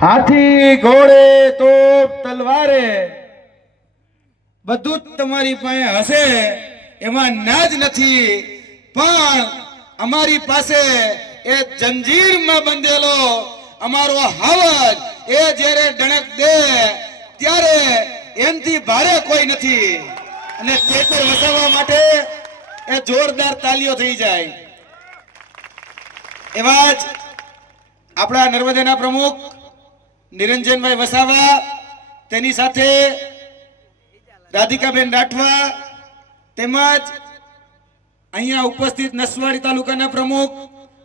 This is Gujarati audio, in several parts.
હાથી ઘોડે, તોપ, તલવારે, બધું તમારી પાસે હશે, એમાં ના જ નથી. પણ અમારી પાસે એ જંજીરમાં બંધેલો અમારો હાવજ એ જ્યારે ડણક દે, ત્યારે એમથી ભારે કોઈ નથી. અને પેપર વસાવવા માટે એ જોરદાર તાલીઓ થઈ જાય. એવા જ આપણા નર્મદાના પ્રમુખ નિરંજનભાઈ વસાવા, તેની સાથે રાધિકાબેન રાઠવા તેમજ અહીંયા ઉપસ્થિત નસવાડી તાલુકાના પ્રમુખ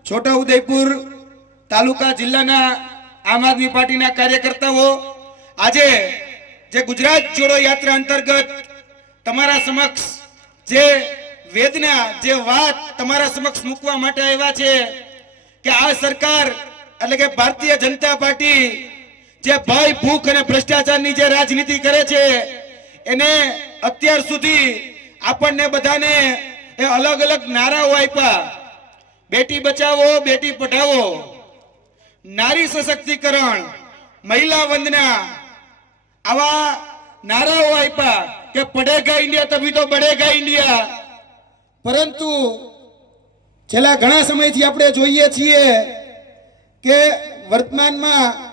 છોટા ઉદયપુર તાલુકા જિલ્લાના આમ આદમી પાર્ટીના કાર્યકર્તાઓ. આજે જે ગુજરાત જોડો યાત્રા અંતર્ગત તમારા સમક્ષ જે વેદના, જે વાત તમારા સમક્ષ મૂકવા માટે આવ્યા છે કે આ સરકાર એટલે કે ભારતીય જનતા પાર્ટી જે ભય ભૂખ અને ભ્રષ્ટાચારની જે રાજનીતિ કરે છે, એને અત્યાર સુધી આપણને બધાને એ અલગ અલગ નારાઓ આપ્યા બેટી બચાવો, બેટી પઢાવો. નારી સશક્તિકરણ, મહિલા વંદના, આવા નારાઓ આપ્યા કે પડેગા ઇન્ડિયા તભી તો બઢેગા ઇન્ડિયા. પરંતુ છેલ્લા ઘણા સમયથી આપણે જોઈએ છીએ કે વર્તમાનમાં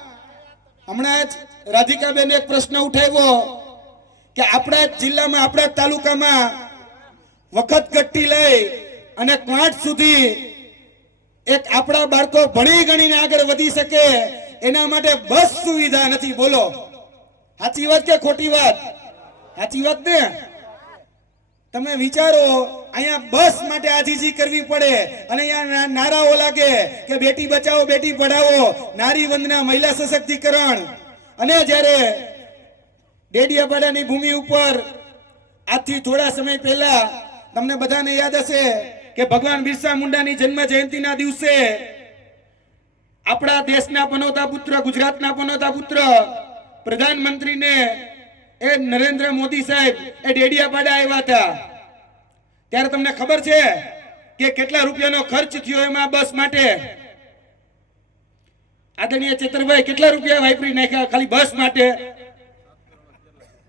હમણાં જ રાધિકાબેન એક પ્રશ્ન ઉઠાવ્યો કે આપણા જિલ્લામાં, આપણા તાલુકામાં વખત ગટ્ટી લઈ અને ક્વાંટ સુધી એક આપણા બાળકો ભણી ગણીને આગળ વધી શકે, એના માટે બસ સુવિધા નથી. બોલો. સાચી વાત કે ખોટી વાત? સાચી વાત ને? તમે વિચારો અહીંયા બસ માટે આજીજી કરવી પડે. અને અહીંયા નારાઓ લાગે કે બેટી બચાવો, બેટી પઢાવો, નારી વંદના, મહિલા સશક્તિકરણ. અને જ્યારે ડેડિયાપાડાની ભૂમિ ઉપર આજથી થોડા સમય પહેલા તમને બધાને યાદ હશે કે ભગવાન બિરસા મુંડાની જન્મ જયંતિના દિવસે આપણા દેશના પનોતા પુત્ર, ગુજરાતના પનોતા પુત્ર, પ્રધાનમંત્રીને એ નરેન્દ્ર મોદી સાહેબ એ ડેડિયાપાડા આવ્યા હતા. ત્યારે તમને ખબર છે કે કેટલા રૂપિયાનો ખર્ચ થયો એમાં બસ માટે? આદરણીય ચેતરભાઈ, કેટલા રૂપિયા વાપરી નાખ્યા ખાલી બસ માટે?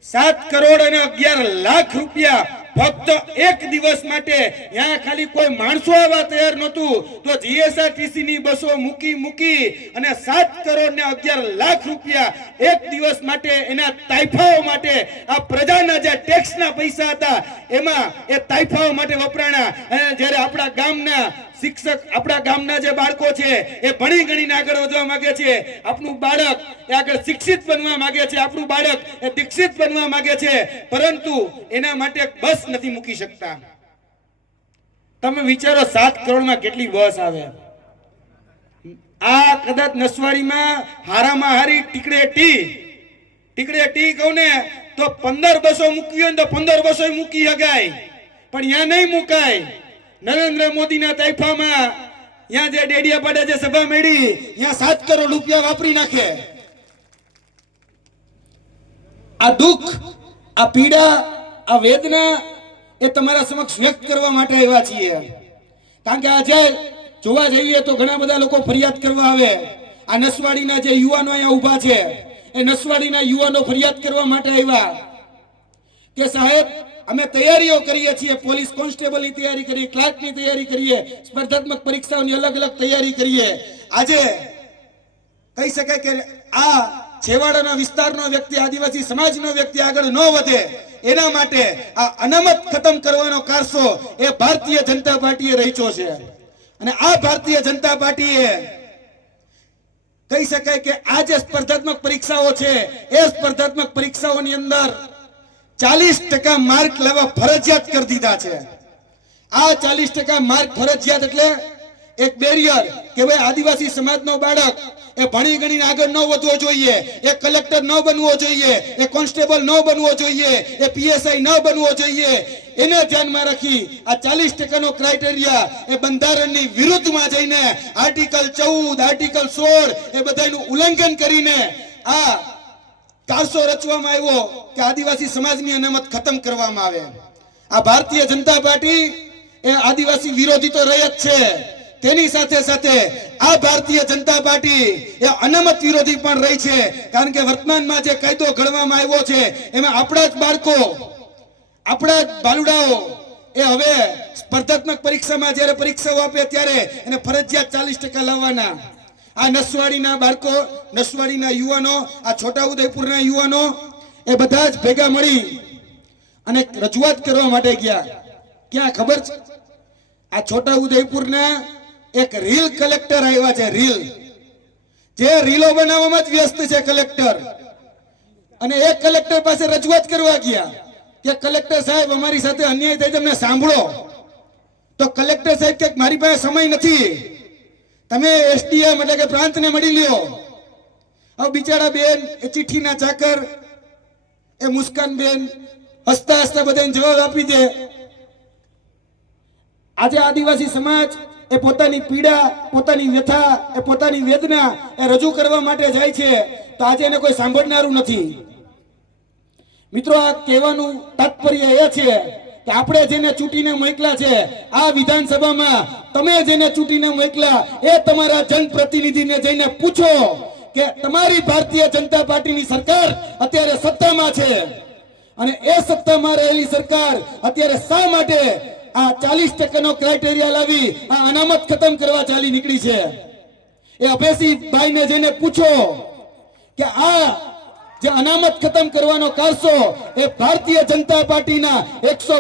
સાત કરોડ અને અગિયાર લાખ રૂપિયા ફક્ત એક દિવસ માટે ત્યાં ખાલી કોઈ માણસો આવવા તૈયાર નહોતું. તો જીએસઆરટીસી ની બસો મૂકી મૂકી અને સાત કરોડ ને અગિયાર લાખ રૂપિયા એક દિવસ માટે એના તાઇફાઓ માટે આ પ્રજાના જે ટેક્સના પૈસા હતા, એમાં એ તાઇફાઓ માટે વપરાણા. અને જ્યારે આપણા ગામના શિક્ષક આપણા ગામના જે બાળકો છે, એ ભણી ગણીને આગળ વધવા માંગે છે. આપણું બાળક એ આગળ શિક્ષિત બનવા માંગે છે. આપણું બાળક એ દીક્ષિત બનવા માંગે છે. પરંતુ એના માટે બસ નથી મૂકી શકતા. તમે વિચારો, સાત કરોડમાં કેટલી બસ આવે? આ કદાચ નસવાડીમાં હારામાં હારી ટીકડે ટી. ટીકડે ટી કહું ને, તો પંદર બસો મૂકવી હોય તો પંદર બસો મૂકી શકાય પણ ત્યાં નહીં મુકાય. નરેન્દ્ર મોદીના તાઇફામાં ત્યાં જે ડેડિયાપાડા જે સભા મેળી ત્યાં સાત કરોડ રૂપિયા વાપરી નાખે. આ દુઃખ, આ પીડા, આ વેદના એ તમારા સમક્ષ વ્યક્ત કરવા માટે આવ્યા છીએ. કારણ કે આજે જોવા જઈએ તો ઘણા બધા લોકો ફરિયાદ કરવા આવે. આ નસવાડીના જે યુવાનો અહીંયા ઊભા છે, એ નસવાડીના યુવાનો ફરિયાદ કરવા માટે આવ્યા. કે સાહેબ અમે તૈયારીઓ કરીએ છીએ, પોલીસ કોન્સ્ટેબલની તૈયારી કરીએ, ક્લાર્કની તૈયારી કરીએ, સ્પર્ધાત્મક પરીક્ષાઓની અલગ અલગ તૈયારી કરીએ. આજે કહી શકાય કે આ છેવાડાના વિસ્તારનો વ્યક્તિ, આદિવાસી સમાજનો વ્યક્તિ આગળ ન વધે, એના માટે આ અનામત ખતમ કરવાનો કારસો એ ભારતીય જનતા પાર્ટીએ રહીચો છે. અને આ ભારતીય જનતા પાર્ટીએ કહી શકાય કે આ જે સ્પર્ધાત્મક પરીક્ષાઓ છે, એ સ્પર્ધાત્મક પરીક્ષાઓની અંદર ચાલીસ ટકા માર્ક લેવા ફરજિયાત કરી દીધા છે. આ ચાલીસ ટકા માર્ક ફરજિયાત એટલે એક બેરિયર કે ભાઈ આદિવાસી સમાજનો બાળક એ ભણી ગણીને આગળ ન વધવો જોઈએ એ કલેક્ટર ન બનવો જોઈએ એ કોન્સ્ટેબલ ન બનવો જોઈએ, એ પીએસઆઈ ન બનવો જોઈએ. એને ધ્યાનમાં રાખી આ ચાલીસ ટકાનો ક્રાઇટેરિયા એ બંધારણની વિરુદ્ધમાં જઈને આર્ટિકલ ચૌદ, આર્ટિકલ સોળ એ બધાનું ઉલ્લંઘન કરીને આ કારસો રચવામાં આવ્યો કે આદિવાસી સમાજની અનામત ખતમ કરવામાં આવે. આ ભારતીય જનતા પાર્ટી એ આદિવાસી વિરોધી તો રહી જ છે. તેની સાથે સાથે આ ભારતીય જનતા પાર્ટી એ અનામત વિરોધી પણ રહી છે. કારણ કે વર્તમાનમાં જે કાયદો ઘડવામાં આવ્યો છે, એમાં આપણા જ બાળકો, આપણા જ બાલુડાઓ એ હવે સ્પર્ધાત્મક પરીક્ષામાં જ્યારે પરીક્ષાઓ આપે ત્યારે એને ફરજિયાત ચાલીસ ટકા લાવવાના. આ નસવાડીના બાળકો, નસવાડીના યુવાનો, આ છોટાઉદેપુરના યુવાનો, એ બધા જ ભેગા મળી અને રજૂઆત કરવા માટે ગયા. ક્યાં ખબર છે? આ છોટાઉદેપુરના એક રીલ કલેક્ટર આવ્યા છે, રીલ. જે રીલો બનાવવામાં જ વ્યસ્ત છે કલેક્ટર. અને એક કલેક્ટર પાસે રજૂઆત કરવા ગયા કે કલેક્ટર સાહેબ, અમારી સાથે અન્યાય થાય તમને સાંભળો. તો કલેક્ટર સાહેબ કે, મારી પાસે સમય નથી. તમે એસડીએમ એટલે કે પ્રાંતને મળી લ્યો. હવે બિચારા બેન, એ ચિઠ્ઠીના ચાકર, એ મુસ્કાન બેન, હસતા હસતા બધાને જવાબ આપી દે. આજે આદિવાસી સમાજ એ પોતાની પીડા, પોતાની વ્યથા, એ પોતાની વેદના એ રજૂ કરવા માટે જાય છે, તો આજે એને કોઈ સાંભળનારું નથી. મિત્રો, આ કહેવાનું તાત્પર્ય એ છે કે આપણે જેને ચૂંટીને મોકલા છે, આ વિધાનસભામાં તમે જેને ચૂંટીને મોકલા એ તમારા જનપ્રતિનિધિને જઈને પૂછો કે તમારી ભારતીય જનતા પાર્ટીની સરકાર અત્યારે સત્તામાં છે. અને એ સત્તામાં રહેલી સરકાર અત્યારે શા માટે આ ચાલીસ ટકાનો ક્રાઇટેરિયા લાવી આ અનામત ખતમ કરવા ચાલી નીકળી છે? એ અભેસી ભાઈને જઈને પૂછો કે આ જે અનામત ખતમ કરવાનો કારસો એ ભારતીય જનતા પાર્ટીના એકસો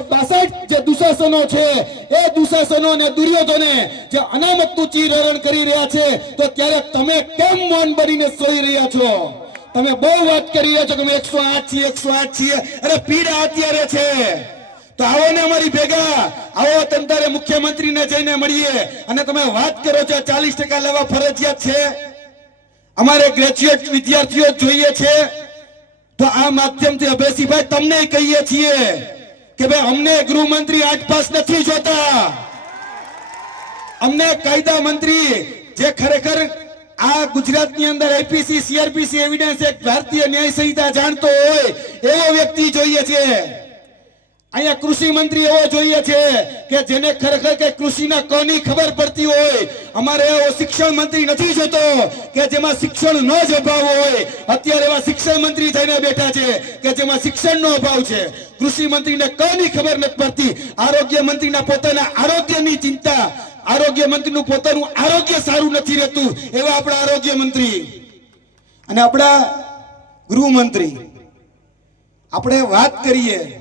જે દુશાસનો છે, એ દુશાસનો અને દુર્યોધને જે અનામતનું ચીરહરણ કરી રહ્યા છે, તો ત્યારે તમે કેમ મૌન બનીને સોઈ રહ્યા છો? તમે બહુ વાત કરી રહ્યા છો કે એકસો આઠ છીએ, એકસો આઠ છીએ. અરે પીડા અત્યારે છે. તો આવો ને અમારી ભેગા, આવો તંતારે મુખ્યમંત્રીને જઈને મળીએ. અને તમે વાત કરો છો ચાલીસ ટકા લેવા ફરજિયાત છે? અમારે ગ્રેજ્યુએટ વિદ્યાર્થીઓ જોઈએ છે. તો આ માધ્યમથી અભેસીભાઈ તમને કહીએ છીએ કે ભાઈ અમને ગૃહમંત્રી આઠ પાસ નથી જોતા. અમને કાયદા મંત્રી જે ખરેખર આ ગુજરાતની અંદર આઈપીસી સીઆરપીસી એવિડન્સ એક ભારતીય ન્યાય સંહિતા જાણતો હોય એવો વ્યક્તિ જોઈએ છે. અહીંયા કૃષિ મંત્રી એવો જોઈએ છે કે જેને ખરેખર કે કૃષિના કોની ખબર પડતી હોય. અમારે એવો શિક્ષણ મંત્રી નથી જોતો કે જેમાં શિક્ષણ નો જ અભાવ હોય. અત્યારે એવા શિક્ષણ મંત્રી થઈને બેઠા છે કે જેમાં શિક્ષણનો અભાવ છે. કૃષિ મંત્રીને કોની ખબર નથી પડતી. આરોગ્ય મંત્રીના પોતાના આરોગ્યની ચિંતા. આરોગ્ય મંત્રીનું પોતાનું આરોગ્ય સારું નથી રહેતું. એવા આપણા આરોગ્ય મંત્રી. અને આપણા ગૃહમંત્રી. આપણે વાત કરીએ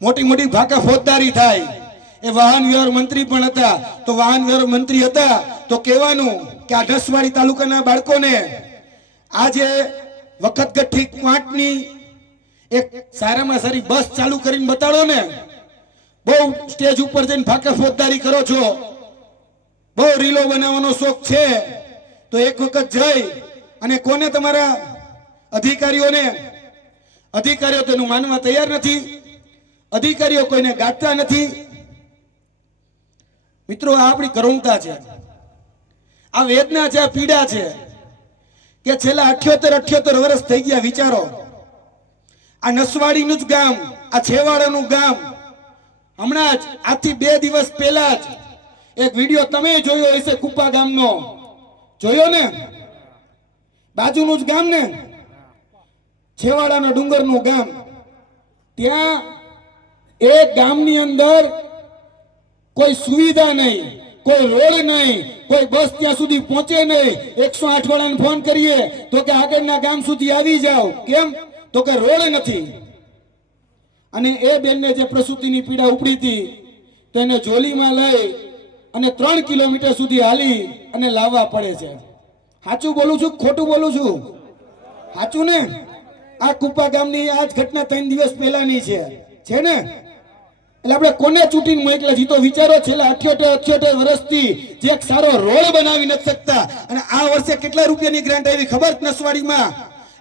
મોટી મોટી ભાકા ફોજદારી થાય. એ વાહન વ્યવહાર મંત્રી પણ હતા. તો વાહન વ્યવહાર મંત્રી હતા. તો કહેવાનું કે આ ઢસવાડી તાલુકાના બાળકોને આજે વખત ગઠ્ઠી ક્વાંટની એક સારામાં સારી બસ ચાલુ કરીને બતાડો ને. બહુ સ્ટેજ ઉપર જઈને ભાકે ફોજદારી કરો છો. બહુ રીલો બનાવવાનો શોખ છે. તો એક વખત જઈ અને કોને તમારા અધિકારીઓને, અધિકારીઓ તેનું માનવા તૈયાર નથી? અધિકારીઓ કોઈને ગાંઠતા નથી. મિત્રો, આ આપણી કરુણતા છે. આ વેદના છે, આ પીડા છે કે છેલ્લા અઠ્યોતેર અઠ્યોતેર વર્ષ થઈ ગયા વિચારો. આ નસવાડીનું જ ગામ, આ છેવાડાનું ગામ. હમણાં જ, આજથી બે દિવસ પહેલા જ એક વીડિયો તમે જોયો હશે કુપા ગામનો. જોયો ને? બાજુનું જ ગામ ને? છેવાડાના ડુંગરનું ગામ. ત્યાં એ ગામની અંદર કોઈ સુવિધા નહીં, કોઈ રોડ નહીં, કોઈ બસ ત્યાં સુધી પહોંચે નહીં. એકસો આઠ વાળાને ફોન કરીએ તો કે આગળના ગામ સુધી આવી જાઓ. કેમ? તો કે રોડ નથી. અને એ બેનને જે પ્રસૂતિની પીડા ઉપડી હતી તેને જોલીમાં લઈ અને ત્રણ કિલોમીટર સુધી હાલી અને લાવવા પડે છે. સાચું બોલું છું ખોટું બોલું છું? સાચું ને? આ કુપા ગામની આ જ ઘટના ત્રણ દિવસ પહેલાની છે. છે ને? એટલે આપણે કોને ચૂંટીને મોકલે છે તો વિચારો, છેલ્લા અઠ્યોતેર અઠ્યોતેર વર્ષથી જે એક સારો રોડ બનાવી નથી શકતા. અને આ વર્ષે કેટલા રૂપિયાની ગ્રાન્ટ આવી ખબર નસવાડીમાં?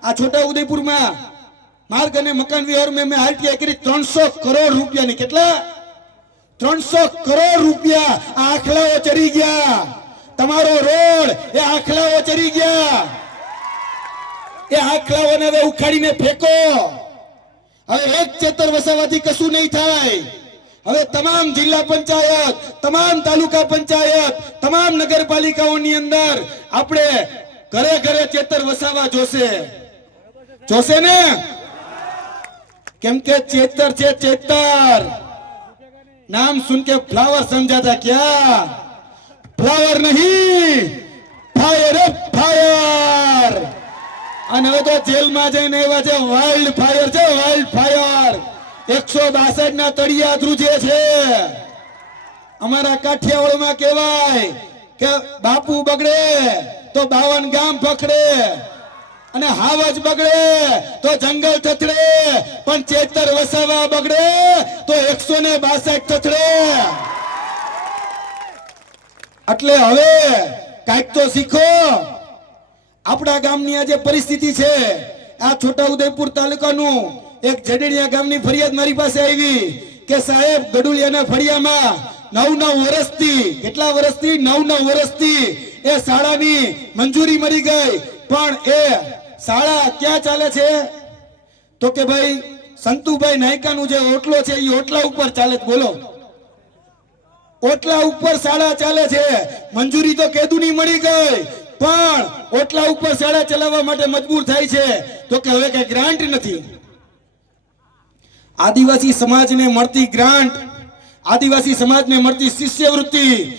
આ છોટા ઉદયપુરમાં માર્ગ અને મકાન વ્યવહાર મેં મેં આરટીઆઈ કરી ત્રણસો કરોડ રૂપિયાની. કેટલા? ત્રણસો કરોડ રૂપિયા. આ આખલાઓ ચડી ગયા. તમારો રોડ એ આખલાઓ ચડી ગયા. એ આખલાઓને હવે ઉખાડીને ફેંકો. હવે એક ચેતર વસાવાથી કશું નહીં થાય. હવે તમામ જિલ્લા પંચાયત, તમામ તાલુકા પંચાયત, તમામ નગરપાલિકાઓની અંદર આપણે ઘરે ઘરે ચેતર વસાવા જોશે. જોશે ને? કેમ કે ચેતર છે ચેતર. નામ સુન કે ફ્લાવર સમજાતા ક્યાં? ફ્લાવર નહીં. Fire fire. અને હવે તો જેલમાં જઈને એવા છે, વાઇલ્ડ ફાયર છે, વાઇલ્ડ ફાયર. એકસો બાસઠ ના તળિયા ધ્રુજે છે. અમારા કાઠિયાવાડમાં કહેવાય કે બાપુ બગડે તો બાવન ગામ પકડે અને હાવજ બગડે તો જંગલ થથડે પણ ચેતર વસાવા બગડે તો એકસો ને બાસઠ થથડે એટલે હવે કાંઈક તો શીખો. આપણા ગામની આ જે પરિસ્થિતિ છે, આ છોટાઉદેપુર તાલુકાનું એક જડેડિયા ગામની ફરિયાદ મારી પાસે આવી કે સાહેબ, ગડુલિયાના ફળિયામાં નવ નવ વર્ષથી, કેટલા વર્ષથી? નવ નવ વર્ષથી એ શાળાની મંજૂરી મળી ગઈ. પણ એ શાળા ક્યાં ચાલે છે? તો કે ભાઈ, સંતુભાઈ નાયકાનું જે ઓટલો છે એ ઓટલા ઉપર ચાલે બોલો. ઓટલા ઉપર શાળા ચાલે છે. મંજૂરી તો કેદુની મળી ગઈ, પણ ઓટલા ઉપર શાળા ચલાવવા માટે મજબૂર થાય છે. તો કે હવે કઈ ગ્રાન્ટ નથી. આદિવાસી સમાજને મળતી ગ્રાન્ટ આદિવાસી સમાજને મળતી શિષ્યવૃત્તિ